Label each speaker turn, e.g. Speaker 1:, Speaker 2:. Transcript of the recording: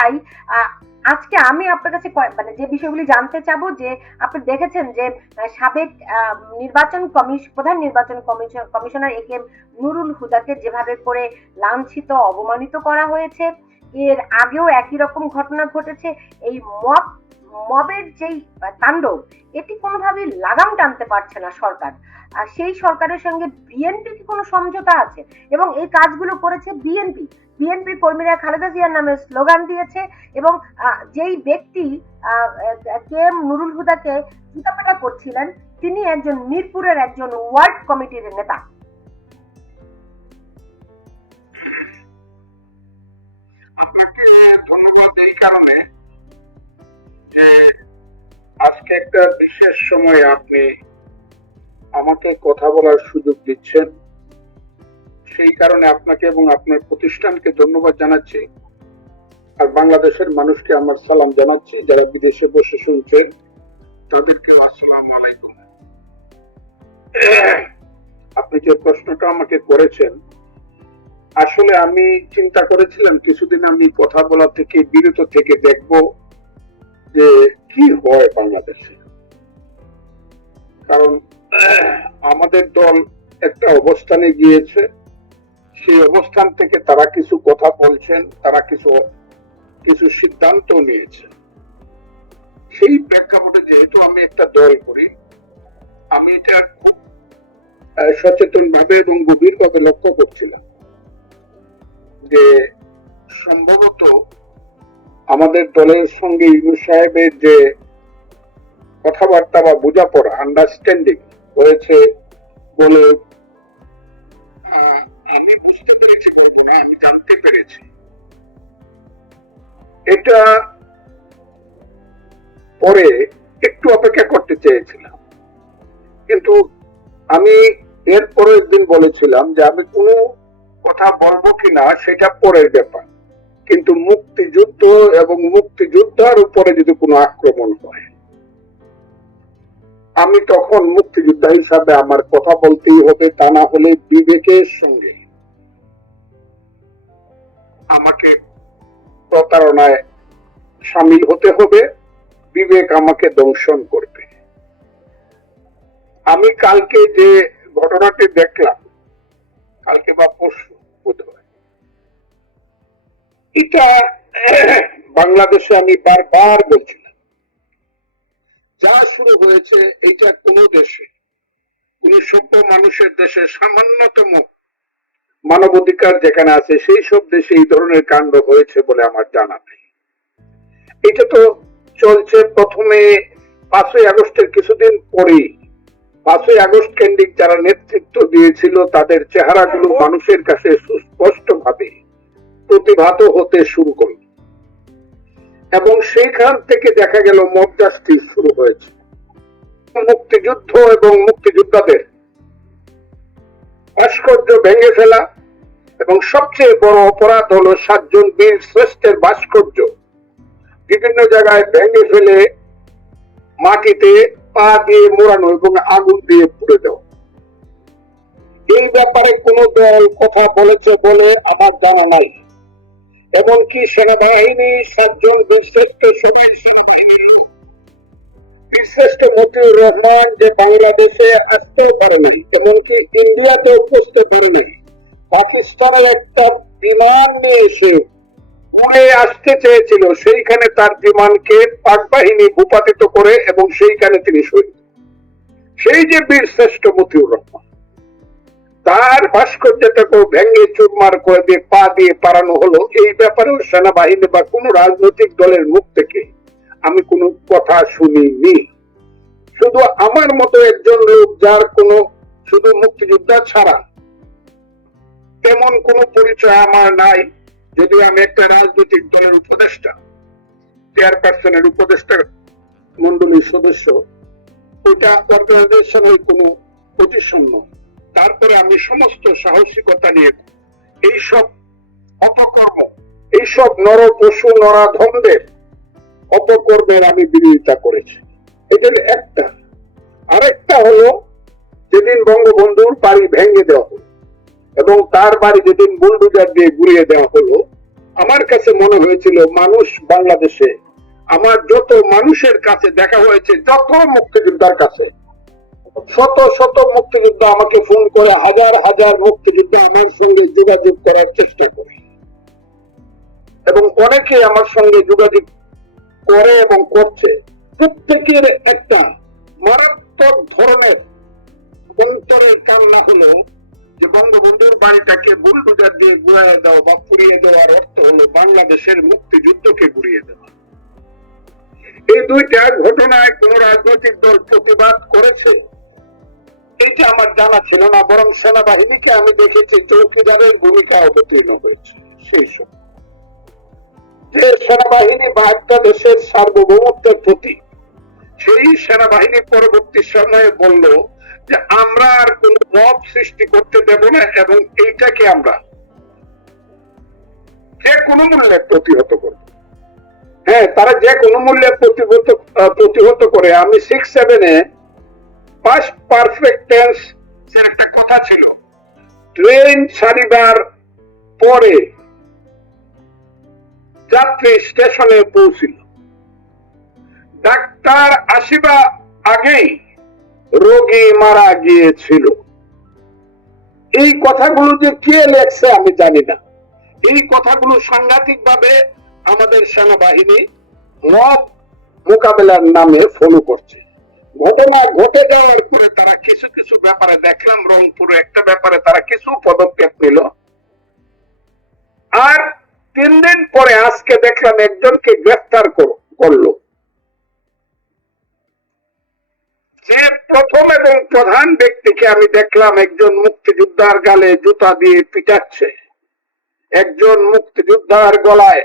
Speaker 1: তাই আজকে আমি আপনার কাছে মানে যে বিষয়গুলি জানতে চাবো যে আপনি দেখেছেন যে সাবেক নির্বাচন কমিশ, প্রধান নির্বাচন commission commissioner A K Nurul হুদাকে যেভাবে করে লাঞ্ছিত অপমানিত করা হয়েছে, এর আগেও একই রকম ঘটনা ঘটেছে, এই মব, মবের যেই তাণ্ডব, এটি কোনোভাবেই লাগাম টানতে পারছে না সরকার। আর সেই সরকারের সঙ্গে বিএনপি কি কোনো সমঝোতা আছে? এবং এই কাজগুলো করেছে বিএনপি। বিএনপি কর্মীরা খালেদা জিয়ার নামে স্লোগান দিয়েছে এবং যেই ব্যক্তি কে এম নুরুল হুদাকে জুতাপেটা করছিলেন, তিনি একজন মিরপুরের একজন ওয়ার্ড কমিটির নেতা।
Speaker 2: আজকে একটা বিশেষ সময়ে আপনি আমাকে কথা বলার সুযোগ দিচ্ছেন। সেই কারণে আপনাকে এবং আপনার প্রতিষ্ঠানকে ধন্যবাদ জানাচ্ছি। আর বাংলাদেশের মানুষকে আমার সালাম জানাচ্ছি, যারা বিদেশে বসে শুনছেন তাদেরকে আসসালামু আলাইকুম। আপনি যে প্রশ্নটা আমাকে করেছেন, আসলে আমি চিন্তা করেছিলাম, কিছুদিন আমি কথা বলা থেকে, বিরত থেকে দেখব যে কি হয় বাংলাদেশে। কারণ আমাদের দল একটা অবস্থানে গিয়েছে সেই অবস্থান থেকে তারা কিছু কথা বলছেন, তারা কিছু কিছু সিদ্ধান্ত নিয়েছে। সেই প্রেক্ষাপটে যেহেতু আমি একটা দল করি, আমি এটা খুব সচেতন ভাবে এবং গভীর ভাবে লক্ষ্য করছিলাম যে সম্ভবত আমাদের দলের সঙ্গে ইনু সাহেবের যে কথাবার্তা বা বোঝাপড়া আন্ডারস্ট্যান্ডিং হয়েছে বলে আমি বুঝতে পেরেছি বলব না, আমি জানতে পেরেছি। এটা পরে একটু অপেক্ষা করতে চেয়েছিলাম। কিন্তু আমি এর পরের দিন বলেছিলাম যে আমি কোনো কথা বলব কিনা, সেটা পরের ব্যাপার। কিন্তু মুক্তিযুদ্ধ এবং মুক্তিযোদ্ধার উপরে যদি কোনো আক্রমণ হয়, আমি তখন মুক্তিযোদ্ধা হিসাবে আমার কথা বলতেই হবে, তা না হলে বিবেকের সঙ্গে আমাকে প্রতারণায় সামিল হতে হবে, বিবেক আমাকে দংশন করবে। আমি কালকে যে ঘটনাটি দেখলাম, কালকে বা পরশু বোধহয় এটা বাংলাদেশে আমি বারবার বলছিলাম। যা শুরু হয়েছে এটা কোন দেশে কোন সভ্য মানুষের দেশে সামান্যতম মানবাধিকার যেখানে আছে, সেই সব দেশে এই ধরনের কাণ্ড হয়েছে বলে আমার জানা নেই। এটা তো চলছে প্রথমে পাঁচই আগস্টের কিছুদিন পরেই। পাঁচই আগস্ট কেন্দ্রিক যারা নেতৃত্ব দিয়েছিল, তাদের চেহারাগুলো মানুষের কাছে সুস্পষ্ট ভাবে প্রতিভাত হতে শুরু করল। এবং সেইখান থেকে দেখা গেল মব জাস্টিস শুরু হয়েছে। মুক্তিযুদ্ধ এবং মুক্তিযোদ্ধাদের ভাস্কর্য ভেঙে ফেলা এবং সবচেয়ে বড় অপরাধ হলো সাতজন বীর শ্রেষ্ঠের ভাস্কর্য। বিভিন্ন জায়গায় ভেঙে ফেলে মাটিতে পা দিয়ে মোড়ানো এবং আগুন দিয়ে পুড়ে দেওয়া। এই ব্যাপারে কোন দল কথা বলেছে বলে আমার জানা নাই। এমনকি সেনাবাহিনী সাতজন বীরশ্রেষ্ঠ সবাই সেনাবাহিনীর লোক বীরশ্রেষ্ঠ মতিউর রহমান যে বাংলাদেশে আসতেও পারেনি, এমনকি ইন্ডিয়াতে উপস্থিত করেনি পাকিস্তানের একটা বিমান নিয়ে এসে উড়ে আসতে চেয়েছিল, সেইখানে তার বিমানকে পাক বাহিনী ভূপাতিত করে এবং সেইখানে তিনি শহীদ। সেই যে বীর শ্রেষ্ঠ মতিউর রহমান, তার ভাস্কর্যটাকে ভেঙে চুরমার করে দিয়ে পা দিয়ে পারানো হলো, এই ব্যাপারেও সেনাবাহিনী বা কোন রাজনৈতিক দলের মুখ থেকে আমি কোনো কথা শুনিনি। শুধু আমার মতো একজন লোক যার কোনো, শুধু মুক্তিযোদ্ধা ছাড়া। তেমন কোনো পরিচয় আমার নাই, যদিও আমি একটা রাজনৈতিক দলের উপদেষ্টা। চেয়ারপারসনের উপদেষ্টা মন্ডলীর সদস্য। ওটা অর্গানাইজেশনের কোনো পজিশন নয়। তারপরে আমি সমস্ত সাহসিকতা নিয়ে এইসব অপকর্ম, এইসব নর পশু নরাধমদের অপকর্মের আমি বিরোধিতা করেছি। এটা একটা। আরেকটা হলো, যেদিন বঙ্গবন্ধুর বাড়ি ভেঙে দেওয়া হলো এবং তার বাড়ি যেদিন বুলডুজার দিয়ে গুড়িয়ে দেওয়া হলো, আমার কাছে মনে হয়েছিল, মানুষ বাংলাদেশে, আমার যত মানুষের কাছে দেখা হয়েছে, যত মুক্তিযোদ্ধার কাছে, শত শত মুক্তিযুদ্ধ আমাকে ফোন করে, হাজার হাজার মুক্তিযুদ্ধ আমার সঙ্গে যোগাযোগ করার চেষ্টা করে। এবং অনেকে আমার সঙ্গে যোগাযোগ করে এবং করছে। প্রত্যেকের একটা মারাত্মক ধরনের অন্তরের কান্না হলো যে বঙ্গবন্ধুর বাড়িটাকে বুলডুজার দিয়ে গুড়িয়ে দেওয়া বা পুড়িয়ে দেওয়ার অর্থ হলো বাংলাদেশের মুক্তিযুদ্ধকে গুড়িয়ে দেওয়া। এই দুইটা ঘটনায় কোন রাজনৈতিক দল প্রতিবাদ করেছে? এইটা আমার জানা ছিল না, বরং সেনাবাহিনীকে আমি দেখেছি, চৌকিদারের ভূমিকা অবতীর্ণ হয়েছে। সেই সময়। যে সেনাবাহিনী বা একটা দেশের সার্বভৌমত্বের প্রতি সেই সেনাবাহিনী পরবর্তী সময়ে বলল যে আমরা আর কোন মব সৃষ্টি করতে দেব না এবং এইটাকে আমরা যে কোনো মূল্যে প্রতিহত করব। হ্যাঁ তারা যে কোনো মূল্যে প্রতিহত প্রতিহত করে। আমি সিক্স সেভেনে পাস্ট পারফেক্ট টেন্স একটা কথা ছিল। ট্রেন ছাড়িবার পরে যাত্রী স্টেশনে পৌঁছিল। ডাক্তার আসিবা আগেই রোগী মারা গিয়েছিল। এই কথাগুলো যে কে লেখছে আমি জানি না। এই কথাগুলো সাংঘাতিক ভাবে আমাদের সেনাবাহিনী মব মোকাবেলার নামে ফলো করছে। ঘটনা ঘটে যাওয়ার পরে তারা কিছু কিছু ব্যাপারে দেখলাম, রংপুরে একটা ব্যাপারে তারা কিছু পদক্ষেপ নিল। আর তিন দিন পরে আজকে দেখলাম একজনকে গ্রেফতার করল। যে প্রথম এবং প্রধান ব্যক্তিকে আমি দেখলাম একজন মুক্তিযোদ্ধার গালে জুতা দিয়ে পিটাচ্ছে। একজন মুক্তিযোদ্ধার গলায়